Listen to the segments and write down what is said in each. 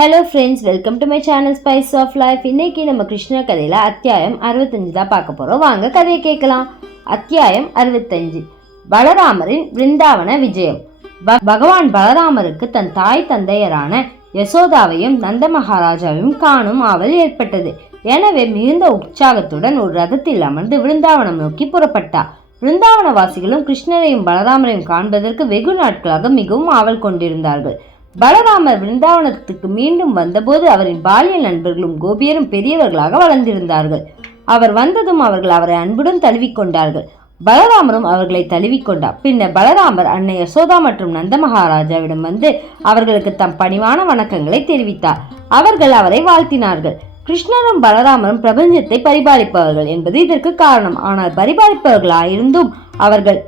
Hello friends welcome to my channel spice of life இன்னைக்கு நம்ம கிருஷ்ண கதையில் அத்தியாயம் அறுபத்தஞ்சு தான் பார்க்க போகிறோம் வாங்க கதையை கேட்கலாம். அத்தியாயம் அறுபத்தஞ்சு. பலராமரின் பிருந்தாவன விஜயம். ப- பகவான் பலராமருக்கு தன் தாய் தந்தையரான யசோதாவையும் நந்த மகாராஜாவையும் காணும் ஆவல் ஏற்பட்டது. எனவே மிகுந்த உற்சாகத்துடன் ஒரு ரதத்தில் அமர்ந்து விருந்தாவனம் நோக்கி புறப்பட்டார். விருந்தாவனவாசிகளும் கிருஷ்ணரையும் பலராமரையும் காண்பதற்கு வெகு நாட்களாக மிகவும் ஆவல் கொண்டிருந்தார்கள். பலராமர் விருந்தாவனத்துக்கு மீண்டும் வந்தபோது அவரின் பாலிய நண்பர்களும் கோபியரும் பெரியவர்களாக வளர்ந்திருந்தார்கள். அவர் வந்ததும் அவர்கள் அவரை அன்புடன் தழுவிக்கொண்டார்கள். பலராமரும் அவர்களை தழுவிக்கொண்டார். பின்னர் பலராமர் அன்னை யசோதா மற்றும் நந்தமகாராஜாவிடம் வந்து அவர்களுக்கு தம் பணிவான வணக்கங்களை தெரிவித்தார். அவர்கள் அவரை வாழ்த்தினார்கள். கிருஷ்ணரும் பலராமரும் பிரபஞ்சத்தை பரிபாலிப்பவர்கள் என்பது இதற்கு காரணம். ஆனால் பரிபாலிப்பவர்களாயிருந்தும் அவர்கள்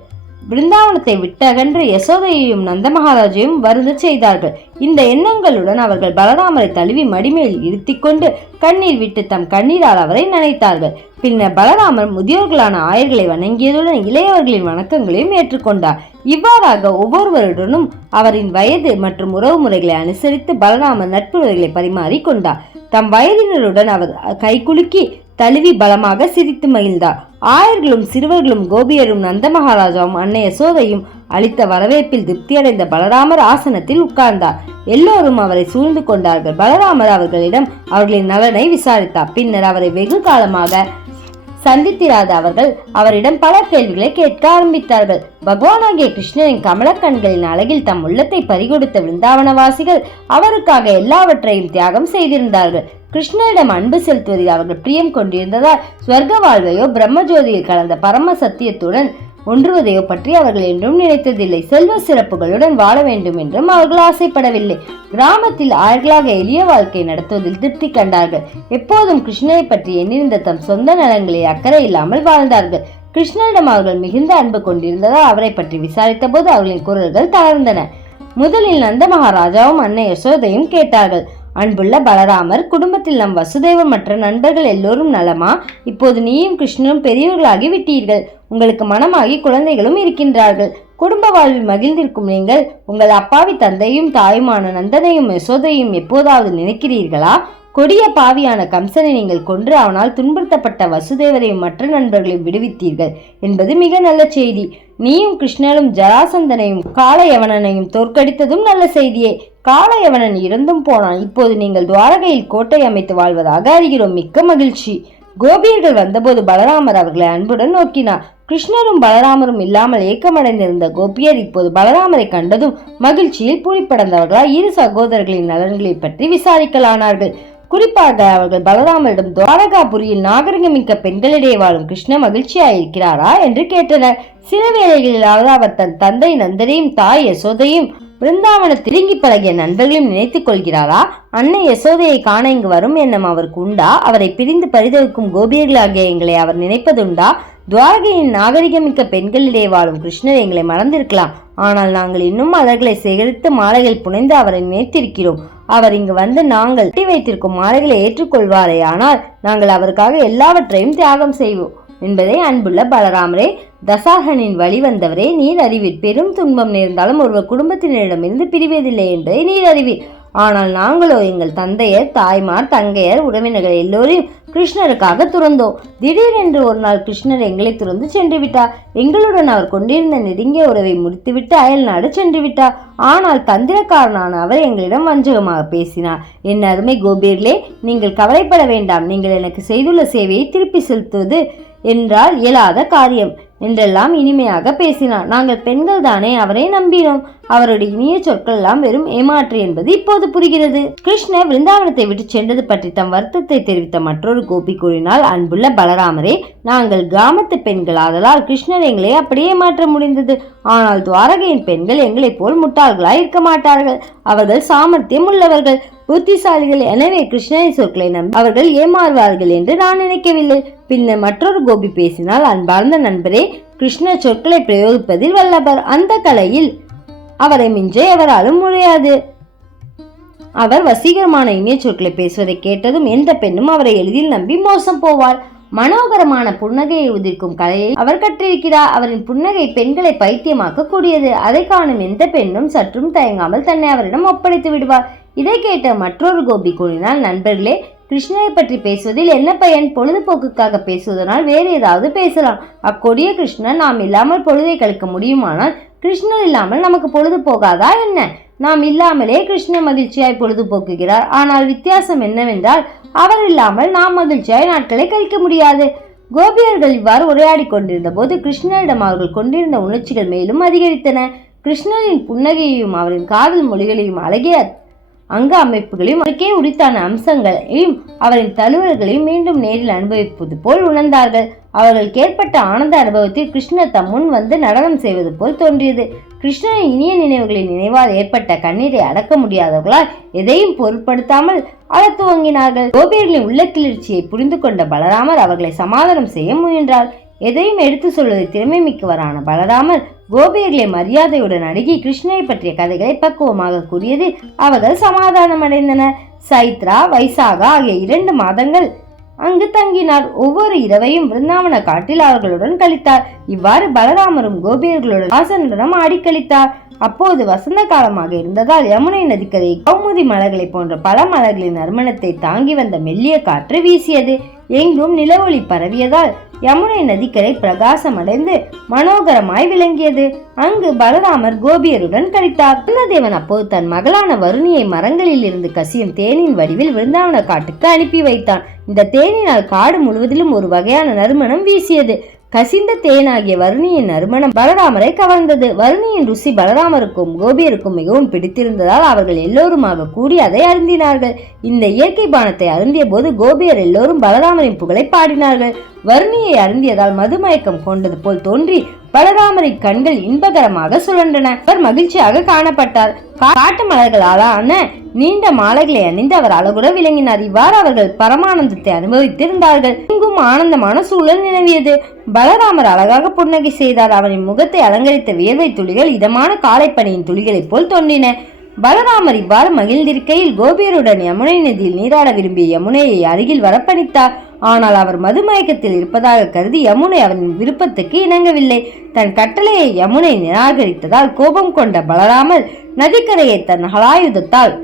பிருந்தாவனத்தை விட்டகன்று யசோதையையும் நந்தமகாராஜையும் வருத செய்தார்கள். இந்த எண்ணங்களுடன் அவர்கள் பலராமரை தழுவி மடிமேல் இருத்தி கொண்டு கண்ணீர் விட்டு தம் கண்ணீரால் அவரை நினைத்தார்கள். பின்னர் பலராமர் முதியோர்களான ஆயர்களை வணங்கியதுடன் இளையவர்களின் வணக்கங்களையும் ஏற்றுக்கொண்டார். இவ்வாறாக ஒவ்வொருவருடனும் அவரின் வயது மற்றும் உறவு முறைகளை அனுசரித்து பலராமர் நட்புறவுகளை பரிமாறி கொண்டார் தம் வயதினருடன் அவர் கைகுலுக்கி தழுவி பலமாக சிரித்து மகிழ்ந்தார். ஆயர்களும் சிறுவர்களும் கோபியரும் நந்தமகாராஜாவும் அன்னை யசோதையும் அளித்த வரவேற்பில் திருப்தியடைந்த பலராமர் ஆசனத்தில் உட்கார்ந்தார். எல்லோரும் அவரை சூழ்ந்து கொண்டார்கள். பலராமர் அவர்களிடம் அவர்களின் நலனை விசாரித்தார். பின்னர் அவரை வெகு காலமாக சந்தித்திராத அவர்கள் அவரிடம் பல கேள்விகளை கேட்க ஆரம்பித்தார்கள். பகவானாகிய கிருஷ்ணரின் கமலக்கண்களின் அழகில் தம் உள்ளத்தை பறிகொடுத்த விருந்தாவனவாசிகள் அவருக்காக எல்லாவற்றையும் தியாகம் செய்திருந்தார்கள். கிருஷ்ணரிடம் அன்பு செலுத்துவதில் அவர்கள் பிரியம் கொண்டிருந்ததால் ஸ்வர்க வாழ்வையோ பிரம்மஜோதியில் கலந்த பரம சத்தியத்துடன் ஒன்றுவதையோ பற்றி அவர்கள் என்றும் நினைத்ததில்லை. செல்வ சிறப்புகளுடன் வாழ வேண்டும் என்றும் அவர்கள் ஆசைப்படவில்லை. கிராமத்தில் அவர்களாக எளிய வாழ்க்கை நடத்துவதில் திருப்தி கண்டார்கள். எப்போதும் கிருஷ்ணரை பற்றி எண்ணிருந்த தம் சொந்த நலங்களில் அக்கறை இல்லாமல் வாழ்ந்தார்கள். கிருஷ்ணரிடம் அவர்கள் மிகுந்த அன்பு கொண்டிருந்ததால் அவரை பற்றி விசாரித்த போது அவர்களின் குரல்கள் தளர்ந்தன. முதலில் நந்த மகாராஜாவும் அன்னை யசோதையும் கேட்டார்கள். அன்புள்ள பலராமர் குடும்பத்தில் நம் வசுதேவம் மற்ற நண்பர்கள் எல்லோரும் நலமா? இப்போது நீயும் கிருஷ்ணனும் பெரியவர்களாகி விட்டீர்கள். உங்களுக்கு மனமாகி குழந்தைகளும் இருக்கின்றார்கள். குடும்ப வாழ்வில் மகிழ்ந்திருக்கும் நீங்கள் உங்கள் அப்பாவி தந்தையும் தாயுமான நந்தனையும் யசோதையும் எப்போதாவது நினைக்கிறீர்களா? கொடிய பாவியான கம்சனை நீங்கள் கொன்று அவனால் துன்புறுத்தப்பட்ட வசுதேவரையும் மற்ற நண்பர்களையும் விடுவித்தீர்கள் என்பது மிக நல்ல செய்தி. நீயும் கிருஷ்ணனும் ஜராசந்தனையும் காலயவனனையும் தோற்கடித்ததும் நல்ல செய்தியே. காளையவனன் இறந்தும் போனான். இப்போது நீங்கள் துவாரகையில் கோட்டை அமைத்து வாழ்வதாக அறிகிறோம். மிக்க மகிழ்ச்சி. கோபியர்கள் வந்தபோது பலராமர் அவர்களை அன்புடன் நோக்கினார். கிருஷ்ணரும் பலராமரும் இல்லாமல் ஏக்கமடைந்திருந்த கோபியர் இப்போது பலராமரை கண்டதும் மகிழ்ச்சியில் பூரிப்படைந்தவர்களால் இரு சகோதரர்களின் நலன்களை பற்றி விசாரிக்கலானார்கள். குறிப்பாக அவர்கள் பலராமரிடம் துவாரகாபுரியில் நாகரிகமிக்க பெண்களிடையே வாழும் கிருஷ்ண மகிழ்ச்சியாயிருக்கிறாரா என்று கேட்டனர். சில வேளைகளிலாவது அவர் தன் தந்தை நந்தனையும் தாய் யசோதையும் பிருந்தாவன திருங்கி பழகிய நண்பர்களையும் நினைத்துக் கொள்கிறாரா? அன்னை யசோதையை காண இங்கு வரும் எண்ணம் அவருக்கு உண்டா? அவரை பிரிந்து பரிதவிக்கும் கோபியர்களாகிய எங்களை அவர் நினைப்பதுண்டா? துவாரகையின் நாகரிகமிக்க பெண்களிடையே வாழும் கிருஷ்ணர் எங்களை மறந்திருக்கலாம். ஆனால் நாங்கள் இன்னும் மலர்களை சேகரித்து மாலைகள் புனைந்து அவரை நினைத்திருக்கிறோம். அவர் இங்கு வந்து நாங்கள் கட்டி வைத்திருக்கும் மாலைகளை ஏற்றுக்கொள்வாரே. ஆனால் நாங்கள் அவருக்காக எல்லாவற்றையும் தியாகம் செய்வோம். என்பதை அன்புள்ள பலராமரே தசாகனின் வழி வந்தவரே நீர் அறிவீர் பெரும் துன்பம் நேர்ந்தாலும் ஒருவர் குடும்பத்தினரிடமிருந்து பிரிவதில்லை என்பதை நீர் அறிவீர் ஆனால் நாங்களோ எங்கள் தந்தையர் தாய்மார் தங்கையர் உறவினர்கள் எல்லோரையும் கிருஷ்ணருக்காக துறந்தோம். திடீரென்று ஒரு நாள் கிருஷ்ணர் எங்களை துறந்து சென்று விட்டார். எங்களுடன் அவர் கொண்டிருந்த நெருங்கிய உறவை முடித்துவிட்டு அயல் நாடு சென்று விட்டார். ஆனால் தந்திரக்காரனான அவர் எங்களிடம் வஞ்சகமாக பேசினார். என் அருமை கோபீர்லே நீங்கள் கவலைப்பட வேண்டாம். நீங்கள் எனக்கு செய்துள்ள சேவையை திருப்பி செலுத்துவது என்றால் இயலாத காரியம். என்றெல்லாம் இனிமையாக பேசினார் நாங்கள் பெண்கள் தானே அவரை நம்பினோம். அவருடைய இனிய சொற்கள் எல்லாம் வெறும் ஏமாற்று என்பது இப்போது புரிகிறது. கிருஷ்ணர் விருந்தாவனத்தை விட்டு சென்றது பற்றி தம் வருத்தத்தை தெரிவித்த மற்றொரு கோபி கூறினால் அன்புள்ள பலராமரே நாங்கள் கிராமத்து பெண்கள் ஆதலால் கிருஷ்ணர் எங்களை அப்படியே மாற்ற முடிந்தது. ஆனால் துவாரகையின் பெண்கள் எங்களைப் போல் முட்டாள்களாய் இருக்க மாட்டார்கள். அவர்கள் சாமர்த்தியம் உள்ளவர்கள். புத்திசாலிகள் எனவே கிருஷ்ணரின் சொற்களை நம்பி அவர்கள் ஏமாறுவார்கள் என்று நான் நினைக்கவில்லை. பின்னர் மற்றொரு கோபி பேசினால் அன்பார்ந்த நண்பரே கிருஷ்ண சொற்களை பிரயோகிப்பதில் வல்லவர். அந்த கலையில் அவரை மிஞ்ச எவராலும் முடியாது அவர் வசீகரமான இனிய சொற்களை பேசுவதை கேட்டதும் எந்த பெண்ணும் அவரை எளிதில் நம்பி மோசம் போவார். மனோகரமான புன்னகையை உதிர்க்கும் கலையை அவர் கற்றிருக்கிறார். அவரின் புன்னகை பெண்களை பைத்தியமாக்க கூடியது அதை காணும் எந்த பெண்ணும் சற்றும் தயங்காமல் தன்னை அவரிடம் ஒப்படைத்து விடுவார். இதை கேட்ட மற்றொரு கோபி கூறினால் நண்பர்களே கிருஷ்ணரை பற்றி பேசுவதில் என்ன பயன்? பொழுதுபோக்குக்காக பேசுவதனால் வேறு ஏதாவது பேசலாம். அக்கொடிய கிருஷ்ணன் நாம் இல்லாமல் பொழுதை கழிக்க முடியுமானால் கிருஷ்ணர் இல்லாமல் நமக்கு பொழுது போகாதா என்ன? நாம் இல்லாமலே கிருஷ்ண மகிழ்ச்சியாய் பொழுது போக்குகிறார் ஆனால் வித்தியாசம் என்னவென்றால் அவர் இல்லாமல் நாம் மகிழ்ச்சியாய் நாட்களை கழிக்க முடியாது. கோபியர்கள் இவ்வாறு உரையாடி கொண்டிருந்த போது கிருஷ்ணரிடம் அவர்கள் கொண்டிருந்த உணர்ச்சிகள் மேலும் அதிகரித்தன. கிருஷ்ணரின் புன்னகையையும் அவரின் காதல் மொழிகளையும் அழகிய அங்க அமைப்புகளையும் அவருக்கே உரித்தான அம்சங்களையும் அவரின் தழுவல்களையும் மீண்டும் நேரில் அனுபவிப்பது போல் உணர்ந்தார்கள். அவர்களுக்கு ஏற்பட்ட ஆனந்த அனுபவத்தில் கிருஷ்ணர் தம் முன் வந்து நடனம் செய்வது போல் தோன்றியது. கிருஷ்ணனின் இனிய நினைவுகளின் நினைவால் ஏற்பட்ட கண்ணீரை அடக்க முடியாதவர்களால் எதையும் பொருட்படுத்தாமல் அழத் துவங்கினார்கள் கோபியர்களின் உள்ள கிளர்ச்சியை புரிந்து கொண்ட பலராமர் அவர்களை சமாதானம் செய்ய முயன்றார். எதையும் எடுத்து சொல்வது திறமை மிக்கவரான பலராமர் கோபியர்களை மரியாதையுடன் அணுகி கிருஷ்ணரை பற்றிய கதைகளை பக்குவமாக கூறியது அவர்கள் சமாதானம் அடைந்தனர் சைத்ரா வைசாகா ஆகிய இரண்டு மாதங்கள் அங்கு தங்கினார். ஒவ்வொரு இரவையும் விருந்தாவன காட்டில் அவர்களுடன் கழித்தார். இவ்வாறு பலராமரும் கோபியர்களுடன் வாசனுடன் ஆடி கழித்தார். அப்போது வசந்த காலமாக இருந்ததால் யமுனை நதிக்கரை கௌமுதி மலர்களை போன்ற பல மலர்களின் நறுமணத்தை தாங்கி வந்த மெல்லிய காற்று வீசியது. எங்கும் நிலவொளி பரவியதால் யமுனை நதிக்கரை பிரகாசமடைந்து மனோகரமாய் விளங்கியது. அங்கு பலராமர் கோபியருடன் கழித்தார். தேவன் அப்போது தன் மகளான வருணியை மரங்களில் இருந்து கசியும் தேனின் வடிவில் விருந்தாவன காட்டுக்கு அனுப்பி வைத்தான். இந்த தேனினால் காடு முழுவதிலும் ஒரு வகையான நறுமணம் வீசியது. கசிந்த தேனாகிய வருணியின் நறுமணம் பலராமரை கவர்ந்தது. வருணியின் ருசி பலராமருக்கும் கோபியருக்கும் மிகவும் பிடித்திருந்ததால் அவர்கள் எல்லோருமாக கூடி அதை அருந்தினார்கள். இந்த இயற்கை பானத்தை அருந்திய போது கோபியர் எல்லோரும் பலராமரின் புகழை பாடினார்கள். வர்ணியை அருந்தியதால் மதுமயக்கம் கொண்டது போல் தோன்றி பலராமரின் கண்கள் இன்பகரமாக சுழன்றன. அவர் மகிழ்ச்சியாக காணப்பட்டார். காட்டு மலர்களாலான நீண்ட மாலைகளை அணிந்து அவர் அழகுட விளங்கினார். இவ்வாறு அவர்கள் பரமானந்தத்தை அனுபவித்திருந்தார்கள். இங்கும் ஆனந்தமான சூழல் நிலவியது. பலராமர் அழகாக புன்னகை செய்தார். அவரின் முகத்தை அலங்கரித்த வியர்வை துளிகள் இதமான காலைப்பணியின் துளிகளைப் போல் தோன்றின. பலராமர் இவ்வாறு மகிழ்ந்திருக்கையில் கோபியருடன் யமுனை நதியில் நீராட விரும்பிய யமுனையை அருகில் வரப்பணித்தார். ஆனால் அவர் மதுமயக்கத்தில் இருப்பதாக கருதி யமுனை அவரின் விருப்பத்துக்கு இணங்கவில்லை. தன் கட்டளையை யமுனை நிராகரித்ததால் கோபம் கொண்ட பலராமல் நதிக்கரையை தன் ஹலாயுதத்தால்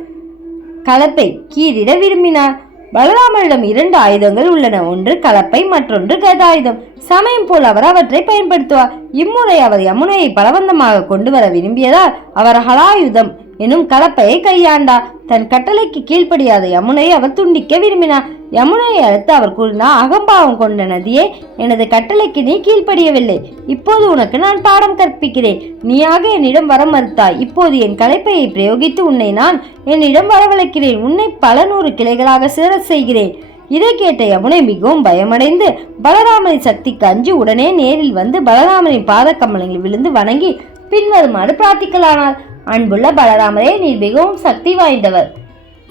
கலப்பை கீறிட விரும்பினார். பலராமரிடம் இரண்டு ஆயுதங்கள் உள்ளன. ஒன்று கலப்பை மற்றொன்று கதாயுதம். சமயம் போல் அவர் அவற்றை பயன்படுத்துவார். இம்முறை அவர் யமுனையை பலவந்தமாக கொண்டு வர விரும்பியதால் அவர் ஹலாயுதம் எனும் கலப்பையை கையாண்டார் தன் கட்டளைக்கு கீழ்ப்படியாத யமுனையை அவர் துண்டிக்க விரும்பினார். யமுனையை அடுத்து அவர் கூறினார் அகம்பாவம் கொண்ட நதியே எனது கட்டளைக்கு நீ கீழ்ப்படியவில்லை. இப்போது உனக்கு நான் பாடம் கற்பிக்கிறேன். நீயாக என்னிடம் வர மறுத்தாய் இப்போது என் கலைப்பையை பிரயோகித்து உன்னை நான் என்னிடம் வரவழைக்கிறேன். உன்னை பல நூறு கிளைகளாக சிதறச் செய்கிறேன். இதை கேட்ட யமுனை மிகவும் பயமடைந்து பலராமனின் சக்திக்கு அஞ்சு உடனே நேரில் வந்து பலராமனின் பாத கமலங்களில் விழுந்து வணங்கி பின்வருமாறு பிரார்த்திக்கலானார். அன்புள்ள பலராமரே நீர் மிகவும் சக்தி வாய்ந்தவர்.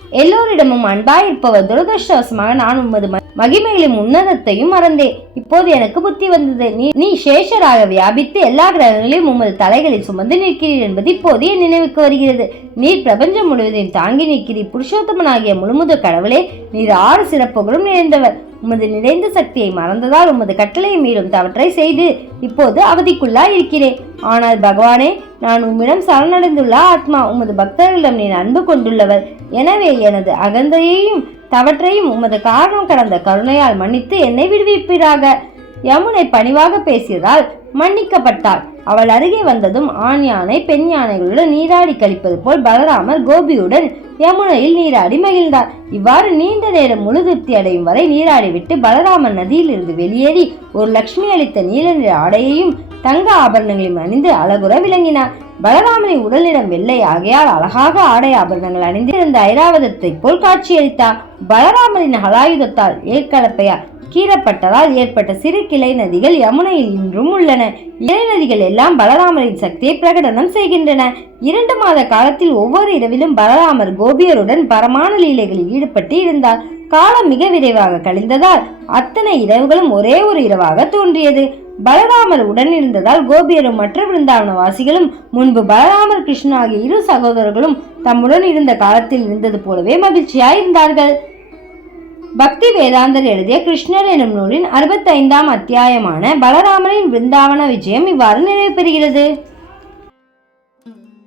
எல்லோரிடமும் அன்பாயிருப்பவர் துரதிருஷ்டவசமாக நான் உமது மகிமைகளின் உன்னதத்தையும் மறந்தேன். இப்போது எனக்கு புத்தி வந்தது. நீ நீ சேஷராக வியாபித்து எல்லா கிரகங்களையும் உமது தலைகளில் சுமந்து நிற்கிறீர் என்பது இப்போது என் நினைவுக்கு வருகிறது. நீர் பிரபஞ்சம் முழுவதையும் தாங்கி நிற்கிறீர். புருஷோத்தமனாகிய முழுமுத கடவுளே நீர் ஆறு சிறப்புகளும் நிறைந்தவர். உமது நிறைந்த சக்தியை மறந்ததால் உமது கட்டளையை மீறும் தவற்றை செய்து இப்போது அவதிக்குள்ளாய் இருக்கிறேன். ஆனால் பகவானே நான் உம்மிடம் சரணடைந்துள்ள ஆத்மா உமது பக்தர்களிடம் நீ அன்பு கொண்டுள்ளவர். எனவே எனது அகந்தையையும் தவற்றையும் உமது காரணம் கடந்த கருணையால் மன்னித்து என்னை விடுவிப்பீராக. யமுனை பணிவாக பேசியதால் மன்னிக்கப்பட்டாள் அவள் அருகே வந்ததும் ஆண் யானை பெண் யானைகளுடன் நீராடி கழிப்பது போல் பலராமர் கோபியுடன் யமுனையில் நீராடி மகிழ்ந்தார். இவ்வாறு நீண்ட நேரம் முழு திருப்தி அடையும் வரை நீராடிவிட்டு பலராமர் நதியிலிருந்து வெளியேறி ஒரு லட்சுமி அளித்த நீல நிற ஆடையையும் தங்க ஆபரணங்களையும் அணிந்து அழகுற விளங்கினார். பலராமரின் உடலிடம் வெள்ளை ஆகையால் அழகாக ஆடை ஆபரணங்கள் அணிந்திருந்த ஐராவதத்தை போல் காட்சியளித்தார். பலராமரின் ஹலாயுதத்தால் ஏற்கலப்பையா கீறப்பட்டதால் ஏற்பட்ட சிறு கிளை நதிகள் யமுனையில் இன்றும் உள்ளன. இளை நதிகள் எல்லாம் பலராமரின் சக்தியை பிரகடனம் செய்கின்றன. இரண்டு மாத காலத்தில் ஒவ்வொரு இரவிலும் பலராமர் கோபியருடன் பரமான லீலைகளில் ஈடுபட்டு இருந்தார். காலம் மிக விரைவாக கழிந்ததால் அத்தனை இரவுகளும் ஒரே ஒரு இரவாக தோன்றியது. பலராமர் உடன் இருந்ததால் கோபியரும் மற்ற பிருந்தாவன வாசிகளும் முன்பு பலராமர் கிருஷ்ணன் ஆகிய இரு சகோதரர்களும் தம்முடன் இருந்த காலத்தில் இருந்தது போலவே மகிழ்ச்சியாயிருந்தார்கள். பக்தி வேதாந்தர் எழுதிய கிருஷ்ணர் எனும் நூலின் அறுபத்தைந்தாம் அத்தியாயமான பலராமரின் பிருந்தாவன விஜயம் இவ்வாறு நிறைவு பெறுகிறது.